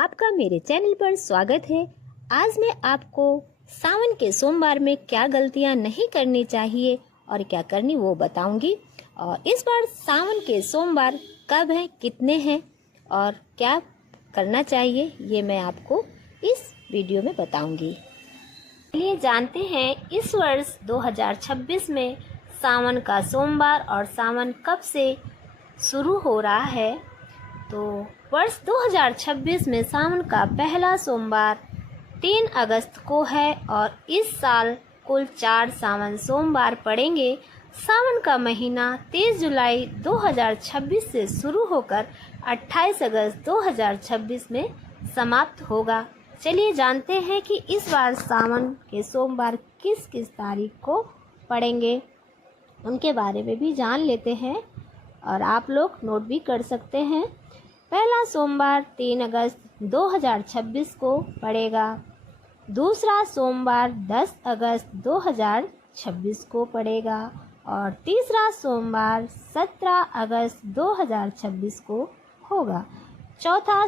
आपका मेरे चैनल पर स्वागत है। आज मैं आपको सावन के सोमवार में क्या गलतियां नहीं करनी चाहिए और क्या करनी वो बताऊंगी। और इस बार सावन के सोमवार कब हैं, कितने हैं और क्या करना चाहिए ये मैं आपको इस वीडियो में बताऊंगी। चलिए जानते हैं इस वर्ष 2026 में सावन का सोमवार और सावन कब से शुरू हो रहा है। तो वर्ष 2026 में सावन का पहला सोमवार 3 अगस्त को है और इस साल कुल 4 सावन सोमवार पड़ेंगे। सावन का महीना 23 जुलाई 2026 से शुरू होकर 28 अगस्त 2026 में समाप्त होगा। चलिए जानते हैं कि इस बार सावन के सोमवार किस किस तारीख को पड़ेंगे, उनके बारे में भी जान लेते हैं और आप लोग नोट भी कर सकते हैं। पहला सोमवार 3 अगस्त 2026 को पड़ेगा। दूसरा सोमवार 10 अगस्त 2026 को पड़ेगा और तीसरा सोमवार 17 अगस्त 2026 को होगा। चौथा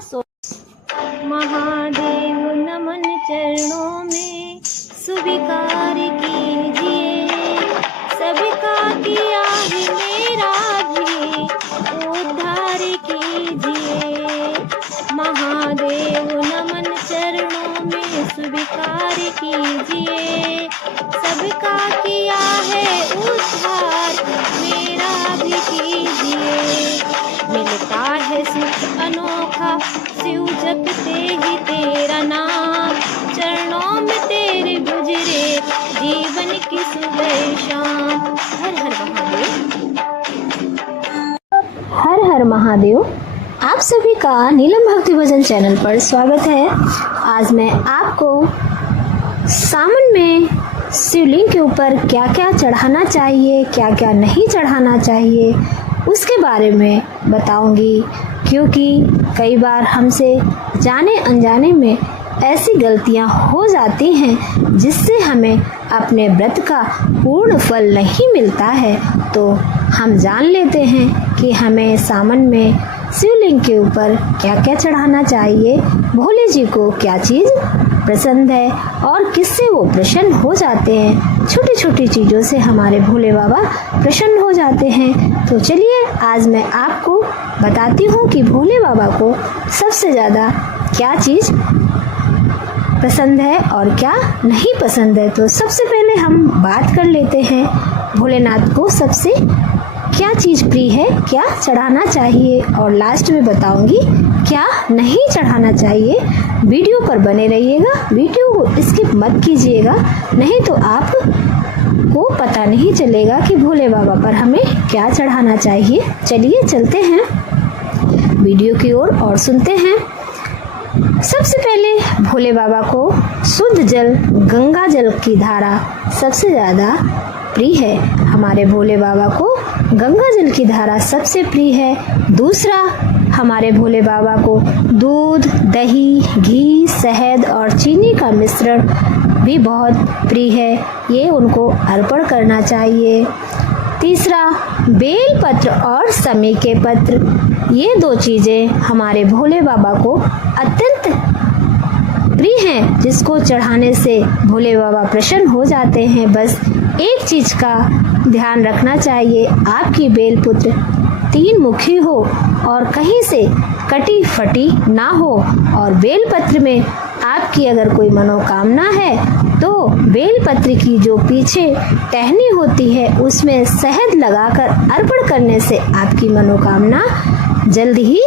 महादेव नमन चरणों में स्वीकार कीजिए, सबका किया है मेरा भी उद्धार कीजिए। महादेव नमन चरणों में स्वीकार कीजिए, सबका किया है उद्धार मेरा भी कीजिए। मिलता है सुख अनोखा शिव जपते ही तेरा नाम, चरणों में तेरे गुजरे जीवन की सुबह शाम। हर हर महादेव, हर हर महादेव। आप सभी का नीलम भक्ति भजन चैनल पर स्वागत है। आज मैं आपको सावन में शिवलिंग के ऊपर क्या क्या चढ़ाना चाहिए, क्या क्या नहीं चढ़ाना चाहिए उसके बारे में बताऊंगी, क्योंकि कई बार हमसे जाने अनजाने में ऐसी गलतियां हो जाती हैं जिससे हमें अपने व्रत का पूर्ण फल नहीं मिलता है। तो हम जान लेते हैं कि हमें सावन में शिवलिंग के ऊपर क्या क्या चढ़ाना चाहिए, भोले जी को क्या चीज़ पसंद है और किससे वो प्रसन्न हो जाते हैं। छोटी छोटी चीज़ों से हमारे भोले बाबा प्रसन्न हो जाते हैं। तो चलिए आज मैं आपको बताती हूँ कि भोले बाबा को सबसे ज़्यादा क्या चीज़ पसंद है और क्या नहीं पसंद है। तो सबसे पहले हम बात कर लेते हैं भोलेनाथ को सबसे क्या चीज़ प्रिय है, क्या चढ़ाना चाहिए और लास्ट में बताऊंगी क्या नहीं चढ़ाना चाहिए। वीडियो पर बने रहिएगा, वीडियो को स्किप मत कीजिएगा, नहीं तो आपको पता नहीं चलेगा कि भोले बाबा पर हमें क्या चढ़ाना चाहिए। चलिए चलते हैं वीडियो की ओर और सुनते हैं। सबसे पहले भोले बाबा को शुद्ध जल गंगा जल की धारा सबसे ज़्यादा प्रिय है। हमारे भोले बाबा को गंगा जल की धारा सबसे प्रिय है। दूसरा, हमारे भोले बाबा को दूध, दही, घी, शहद और चीनी का मिश्रण भी बहुत प्रिय है, ये उनको अर्पण करना चाहिए। तीसरा, बेल पत्र और समी के पत्र, ये 2 चीज़ें हमारे भोले बाबा को अत्यंत प्रिय हैं, जिसको चढ़ाने से भोले बाबा प्रसन्न हो जाते हैं। बस एक चीज़ का ध्यान रखना चाहिए, आपकी बेलपुत्र 3 मुखी हो और कहीं से कटी फटी ना हो। और बेलपत्र में आपकी अगर कोई मनोकामना है तो बेलपत्र की जो पीछे टहनी होती है उसमें शहद लगाकर अर्पण करने से आपकी मनोकामना जल्द ही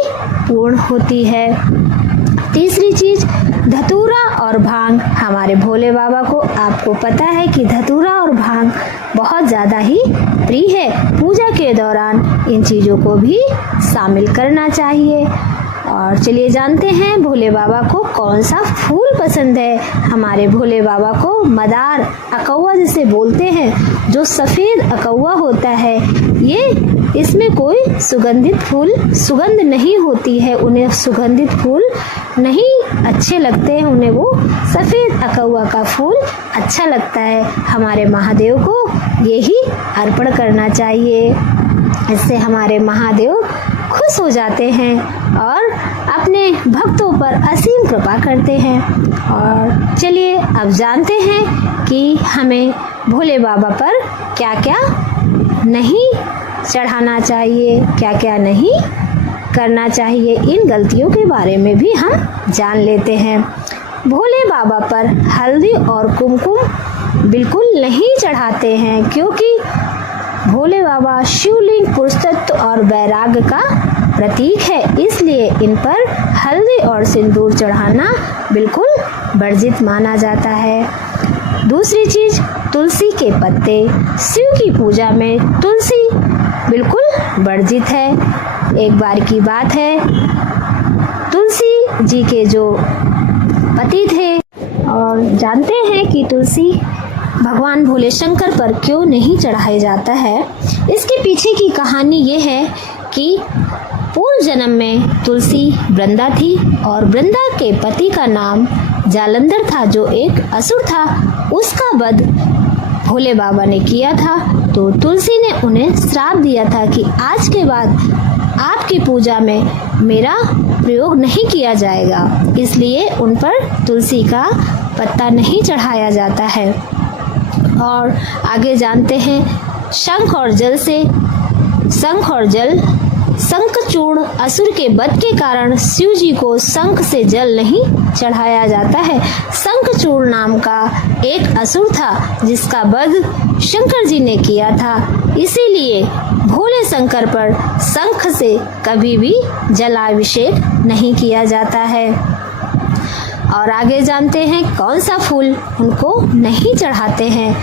पूर्ण होती है। तीसरी चीज, धतूरा और भांग। हमारे भोले बाबा को आपको पता है कि धतूरा और भांग बहुत ज़्यादा ही प्रिय है। पूजा के दौरान इन चीज़ों को भी शामिल करना चाहिए। और चलिए जानते हैं भोले बाबा को कौन सा फूल पसंद है। हमारे भोले बाबा को मदार, अकौवा जिसे बोलते हैं, जो सफ़ेद अकौवा होता है, ये इसमें कोई सुगंधित फूल सुगंध नहीं होती है, उन्हें सुगंधित फूल नहीं अच्छे लगते हैं, उन्हें वो सफ़ेद अकौवा का फूल अच्छा लगता है। हमारे महादेव को यही अर्पण करना चाहिए, इससे हमारे महादेव खुश खुश हो जाते हैं और अपने भक्तों पर असीम कृपा करते हैं। और चलिए अब जानते हैं कि हमें भोले बाबा पर क्या क्या नहीं चढ़ाना चाहिए, क्या क्या नहीं करना चाहिए। इन गलतियों के बारे में भी हम जान लेते हैं। भोले बाबा पर हल्दी और कुमकुम बिल्कुल नहीं चढ़ाते हैं, क्योंकि भोले बाबा शिवलिंग पुरुषत्व और वैराग्य का प्रतीक है, इसलिए इन पर हल्दी और सिंदूर चढ़ाना बिल्कुल वर्जित माना जाता है। दूसरी चीज, तुलसी के पत्ते। शिव की पूजा में तुलसी बिल्कुल वर्जित है। एक बार की बात है, तुलसी जी के जो पति थे, और जानते हैं कि तुलसी भगवान भोले शंकर पर क्यों नहीं चढ़ाया जाता है। इसके पीछे की कहानी ये है कि पूर्व जन्म में तुलसी वृंदा थी और वृंदा के पति का नाम जालंधर था, जो एक असुर था। उसका वध भोले बाबा ने किया था, तो तुलसी ने उन्हें श्राप दिया था कि आज के बाद आपकी पूजा में मेरा प्रयोग नहीं किया जाएगा, इसलिए उन पर तुलसी का पत्ता नहीं चढ़ाया जाता है। और आगे जानते हैं, शंख और जल। शंखचूर्ण असुर के वध के कारण शिव जी को शंख से जल नहीं चढ़ाया जाता है। शंखचूर्ण नाम का एक असुर था जिसका वध शंकर जी ने किया था, इसीलिए भोले शंकर पर शंख से कभी भी जलाभिषेक नहीं किया जाता है। और आगे जानते हैं कौन सा फूल उनको नहीं चढ़ाते हैं।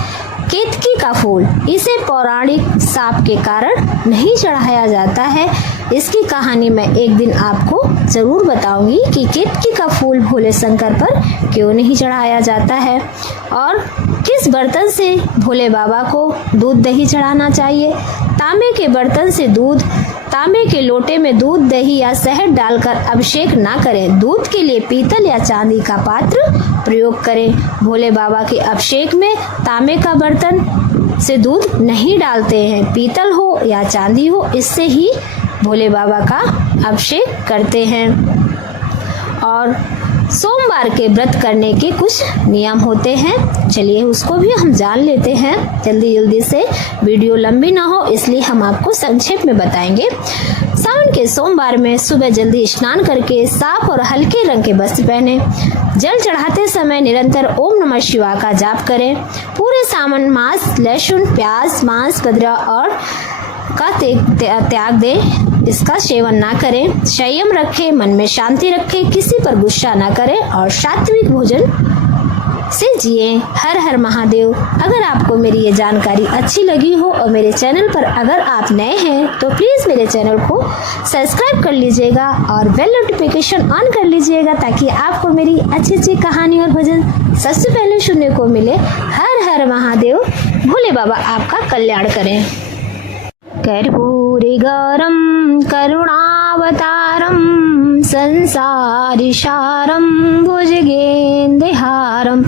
केतकी का फूल, इसे पौराणिक शाप के कारण नहीं चढ़ाया जाता है। इसकी कहानी मैं एक दिन आपको जरूर बताऊंगी कि केतकी का फूल भोले शंकर पर क्यों नहीं चढ़ाया जाता है, और किस बर्तन से भोले बाबा को दूध दही चढ़ाना चाहिए। तांबे के बर्तन से तांबे के लोटे में दूध, दही या शहद डालकर अभिषेक ना करें। दूध के लिए पीतल या चांदी का पात्र प्रयोग करें। भोले बाबा के अभिषेक में तांबे का बर्तन से दूध नहीं डालते हैं, पीतल हो या चांदी हो, इससे ही भोले बाबा का अभिषेक करते हैं। और सोमवार के व्रत करने के कुछ नियम होते हैं, चलिए उसको भी हम जान लेते हैं जल्दी से। वीडियो लंबी ना हो इसलिए हम आपको संक्षेप में बताएंगे। सावन के सोमवार में सुबह जल्दी स्नान करके साफ और हल्के रंग के वस्त्र पहने। जल चढ़ाते समय निरंतर ओम नमः शिवाय का जाप करें। पूरे सावन मांस, लहसुन, प्याज, मांस, बदरा और का त्याग दें, इसका सेवन ना करें। संयम रखें, मन में शांति रखें, किसी पर गुस्सा ना करें और सात्विक भोजन से जिए। हर हर महादेव। अगर आपको मेरी ये जानकारी अच्छी लगी हो और मेरे चैनल पर अगर आप नए हैं तो प्लीज मेरे चैनल को सब्सक्राइब कर लीजिएगा और बेल नोटिफिकेशन ऑन कर लीजिएगा, ताकि आपको मेरी अच्छी कहानी और भजन सबसे पहले सुनने को मिले। हर हर महादेव। भोले बाबा आपका कल्याण करें। कर्पूरिगौरं करुणावतारं संसारिसारं भुजगेन्द्रहारं